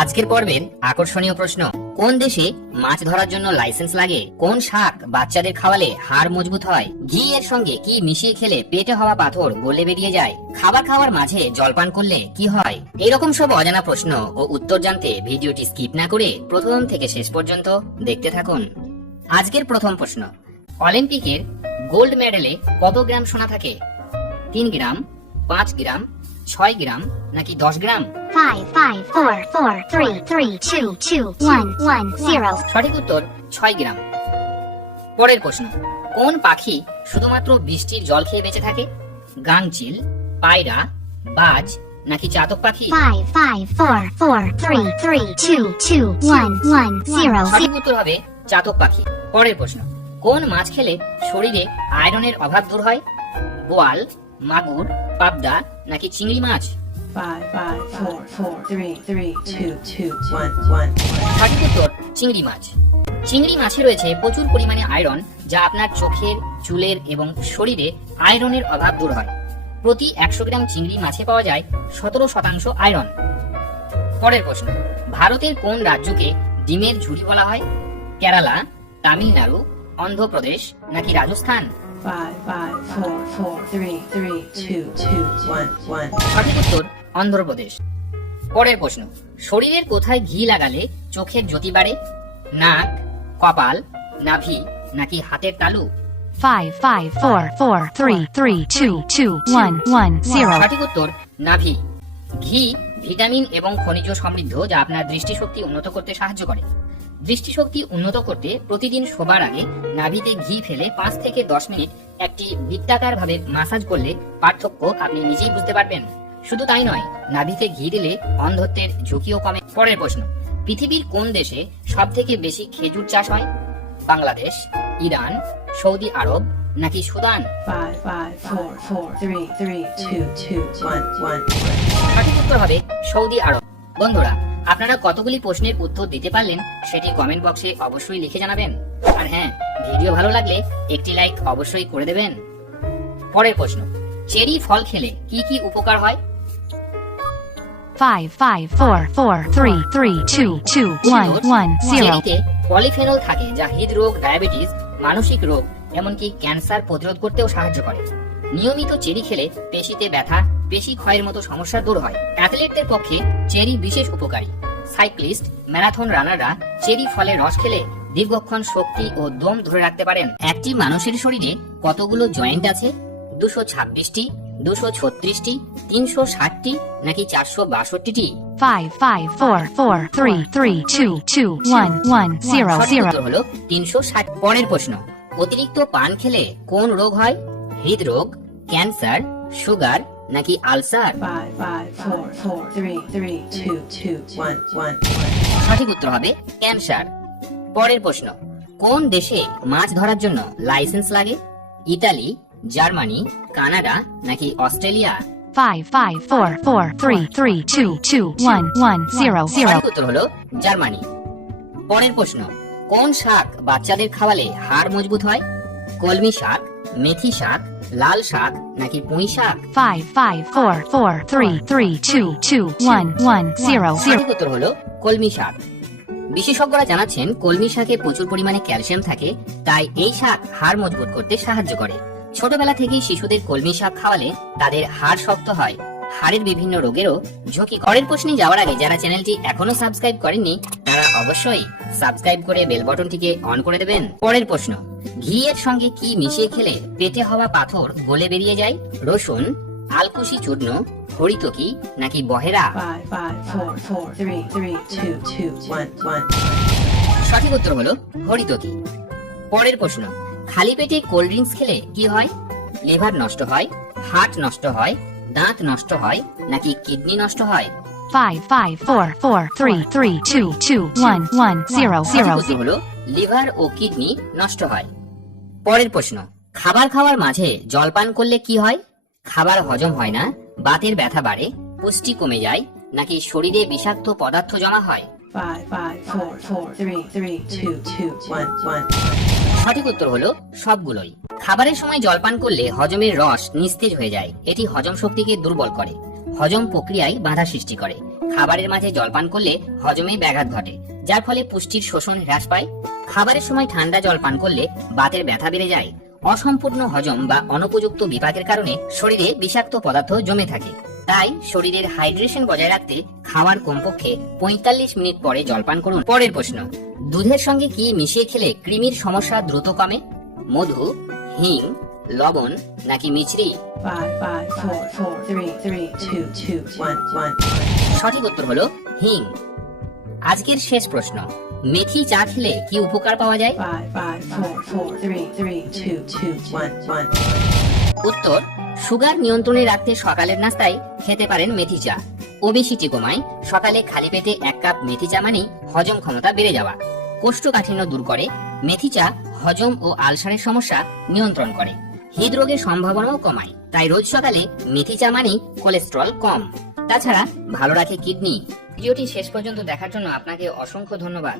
আজকের পর্বের আকর্ষণীয় প্রশ্ন, কোন দেশে মাছ ধরার জন্য লাইসেন্স লাগে? কোন শাক বাচ্চাদের খাওয়ালে হাড় মজবুত হয়? ঘি এর সঙ্গে কি মিশিয়ে খেলে পেটে হওয়া পাথর গলে বেরিয়ে যায়? খাবার খাওয়ার মাঝে জলপান করলে কি হয়? এইরকম সব অজানা প্রশ্ন ও উত্তর জানতে ভিডিওটি স্কিপ না করে প্রথম থেকে শেষ পর্যন্ত দেখতে থাকুন। আজকের প্রথম প্রশ্ন, অলিম্পিকের গোল্ড মেডেলে কত গ্রাম সোনা থাকে? 3 গ্রাম, 5 গ্রাম, 6 গ্রাম নাকি 10 গ্রাম? 5, 5, 4, 4, 3, 3, 2, 2, 1, 1, 0. সঠিক উত্তর 6 গ্রাম। পরের প্রশ্ন, কোন পাখি শুধুমাত্র বৃষ্টির জল খেয়ে বেঁচে থাকে? গাংচিল, পায়রা, বাজ নাকি চাতক পাখি? 5, 5, 4, 4, 3, 3, 2, 2, 1, 1, 0. সঠিক উত্তর হবে চাতক পাখি। পরের প্রশ্ন, কোন মাছ খেলে শরীরে আয়রনের অভাব দূর হয়? বোয়াল, মাগুর, পাবদা নাকি চিংড়ি মাছ? 5, 5, 4, 4, 3, 3, 2, 2, 1, 1. সঠিক উত্তর চিংড়ি মাছ। চিংড়ি মাছে রয়েছে প্রচুর পরিমাণে আয়রন, যা আপনার চোখের, চুলের এবং শরীরে আয়রনের অভাব দূর হয়। প্রতি 100 গ্রাম চিংড়ি মাছে পাওয়া যায় 17% আয়রন। পরের প্রশ্ন, ভারতের কোন রাজ্যকে ডিমের ঝুড়ি বলা হয়? কেরালা, তামিলনাড়ু, অন্ধ্রপ্রদেশ নাকি রাজস্থান? 5, 5, 4, 4, 3, 3, 2, 2, 1, 1. সঠিক উত্তর অন্ধ্রপ্রদেশ। পরের প্রশ্ন, শরীরের কোথায় ঘি লাগালে চোখের জ্যোতি বাড়ে? নাক, কপাল, নাভি নাকি হাতের তালু? 5, 5, 4, 4, 3, 3, 2, 2, 1, 1, 0. সঠিক উত্তর নাভি। ঘি ভিটামিন এবং খনিজ সমৃদ্ধ, যা আপনার দৃষ্টিশক্তি উন্নত করতে সাহায্য করে। দৃষ্টিশক্তি উন্নত করতে প্রতিদিন শোবার আগে নাভিতে ঘি ফেলে 5 থেকে 10 মিনিট একটি বৃত্তাকার ভাবে মাসাজ করলে পার্থক্য আপনি নিজেই বুঝতে পারবেন। শুধু তাই নয়, নাভিতে ঘি দিলে অন্ধত্বের ঝুঁকিও কমে। পরের প্রশ্ন, পৃথিবীর কোন দেশে সব থেকে বেশি খেজুর চাষ হয়? বাংলাদেশ, ইরান, সৌদি আরব নাকি সুদান? 5, 5, 4, 4, 3, 3, 2, 2, 1, 1. সঠিক উত্তর হবে সৌদি আরব। বন্ধুরা, আপনারা কতগুলি প্রশ্নের উত্তর দিতে পারলেন সেটি কমেন্ট বক্সে অবশ্যই লিখে জানাবেন। আর হ্যাঁ, ভিডিও ভালো লাগলে একটি লাইক অবশ্যই করে দেবেন। পরের প্রশ্ন, চেরি ফল খেলে কি কি উপকার হয়? 5, 5, 4, 4, 3, 3, 2, 2, 1, 1, 0. চেরিতে পলিফেনল থাকে, যা হৃদরোগ, ডায়াবেটিস, মানসিক রোগ এমনকি ক্যান্সার প্রতিরোধ করতেও সাহায্য করে। নিয়মিত চেরি খেলে পেশিতে ব্যথা, পেশি ক্ষয়ের মতো সমস্যা দূর হয়। অ্যাথলেটদের পক্ষে চেরি বিশেষ উপকারী। সাইক্লিস্ট, ম্যারাথন রানাররা চেরি ফলের রস খেলে দীর্ঘক্ষণ শক্তি ও দম ধরে রাখতে পারেন। একটি মানুষের শরীরে কতগুলো জয়েন্ট আছে? 226টি, 236টি, 360টি নাকি 462টি? 5, 5, 4, 4, 3, 3, 2, 2, 1, 1, 0, সঠিক 0. উত্তর হলো 360। পরের প্রশ্ন, অতিরিক্ত পান খেলে কোন রোগ হয়? হৃদরোগ, ক্যান্সার, সুগার নাকি আলসার? 5, 5, 4, 4, 3, 3, 2, 2, 1, 1. সঠিক উত্তর হবে ক্যান্সার। পরের প্রশ্ন, কোন দেশে মাছ ধরার জন্য লাইসেন্স লাগে? ইতালি, জার্মানি, কানাডা নাকি অস্ট্রেলিয়া? 5, 5, 4, 4, 3, 3, 2, 2, 1, 1, 0, 0. সঠিক উত্তর হলো জার্মানি। পরের প্রশ্ন, কোন শাক বাচ্চাদের খাওয়ালে হাড় মজবুত হয়? কলমি শাক, মেথি শাক, লাল শাক নাকি পুঁই শাক? 5, 5, 4, 4, 3, 3, 2, 2, 1, 1, 0, 0. সঠিক উত্তর হলো কলমি শাক। বিশেষজ্ঞরা জানাচ্ছেন কলমি শাকে প্রচুর পরিমাণে ক্যালসিয়াম থাকে, তাই এই শাক হাড় মজবুত করতে সাহায্য করে। ছোটবেলা থেকেই শিশুদের কলমি শাক খাওয়ালে তাদের হাড় শক্ত হয়, হাড়ের বিভিন্ন রোগেরও ঝুঁকি। পরের প্রশ্নে যাওয়ার আগে যারা চ্যানেলটি এখনো সাবস্ক্রাইব করেননি তারা অবশ্যই সাবস্ক্রাইব করে বেল বাটনটিকে অন করে দেবেন। পরের প্রশ্ন, ঘি এর সঙ্গে কি মিশিয়ে খেলে পেটে হওয়া পাথর গলে বেরিয়ে যায়? রসুন, আলকুশি চূর্ণ, হরিতকি নাকি বহেরা? 5, 5, 4, 4, 3, 3, 2, 2, 1, 1. সঠিক উত্তর হলো হরিতকি। পরের প্রশ্ন, খালি পেটে কোল্ড ড্রিঙ্কস খেলে কি হয়? লিভার নষ্ট হয়, হার্ট নষ্ট হয়, দাঁত নষ্ট হয় নাকি কিডনি নষ্ট হয়? 5, 5, 4, 4, 3, 3, 2, 2, 1, 1, 0, সঠিক 0. উত্তর হলো লিভার ও কিডনি নষ্ট হয়। পরের প্রশ্ন, খাবার খাওয়ার মাঝে জলপান করলে কি হয়? খাবার হজম হয় না, বাতের ব্যথা বাড়ে, পুষ্টি কমে যায় নাকি শরীরে বিষাক্ত পদার্থ জমা হয়? 5, 5, 4, 4, 3, 3, 2, 2, 1, 1. সঠিক উত্তর হলো সবগুলোই। খাবারের সময় জলপান করলে হজমের রস নিস্তেজ হয়ে যায়। এটি হজম শক্তিকে দুর্বল করে, হজম প্রক্রিয়ায় বাধা সৃষ্টি করে। খাবারের মাঝে জলপান করলে হজমে ব্যাঘাত ঘটে, যার ফলে পুষ্টির শোষণ হ্রাস পায়। খাবারের সময় ঠান্ডা জল পান করলে বাতের ব্যথা বেড়ে যায়। অসম্পূর্ণ হজম বা অনুপযুক্ত বিপাকের কারণে শরীরে বিষাক্ত পদার্থ জমে থাকে। তাই শরীরের হাইড্রেশন বজায় রাখতে খাওয়ার কমপক্ষে 45 মিনিট পরে জলপান করুন। পরের প্রশ্ন, দুধের সঙ্গে কি মিশিয়ে খেলে কৃমির সমস্যা দ্রুত কমে? মধু, হিং, লবণ নাকি মিছরি? 5, 5, 4, 4, 3, 3, 2, 2, 1, 1. সঠিক উত্তর হলো হিং। আজকের শেষ প্রশ্ন, মেথি চা খেলে কি উপকার পাওয়া যায়? 5, 5, 4, 4, 3, 3, 2, 2, 1, 1. উত্তর, সুগার নিয়ন্ত্রণে রাখতে সকালের নাস্তায় খেতে পারেন মেথি চা। ওবেসিটি কমায়। সকালে খালি পেটে 1 কাপ মেথি চা মানেই হজম ক্ষমতা বেড়ে যাওয়া। কোষ্ঠকাঠিন্য দূর করে। মেথি চা হজম ও আলসারের সমস্যা নিয়ন্ত্রণ করে। হৃদরোগের সম্ভাবনাও কমায়। তাই রোজ সকালে মেথি চা মানেই কোলেস্টেরল কম। তাছাড়া ভালো রাখে কিডনি। ভিডিওটি শেষ পর্যন্ত দেখার জন্য আপনাকে অসংখ্য ধন্যবাদ।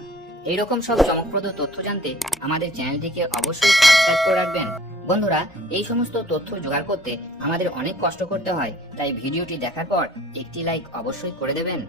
এইরকম সব চমকপ্রদ তথ্য জানতে আমাদের চ্যানেলটিকে অবশ্যই সাবস্ক্রাইব করে রাখবেন। বন্ধুরা, এই সমস্ত তথ্য জোগাড় করতে আমাদের অনেক কষ্ট করতে হয়, তাই ভিডিওটি দেখার পর একটি লাইক অবশ্যই করে দেবেন।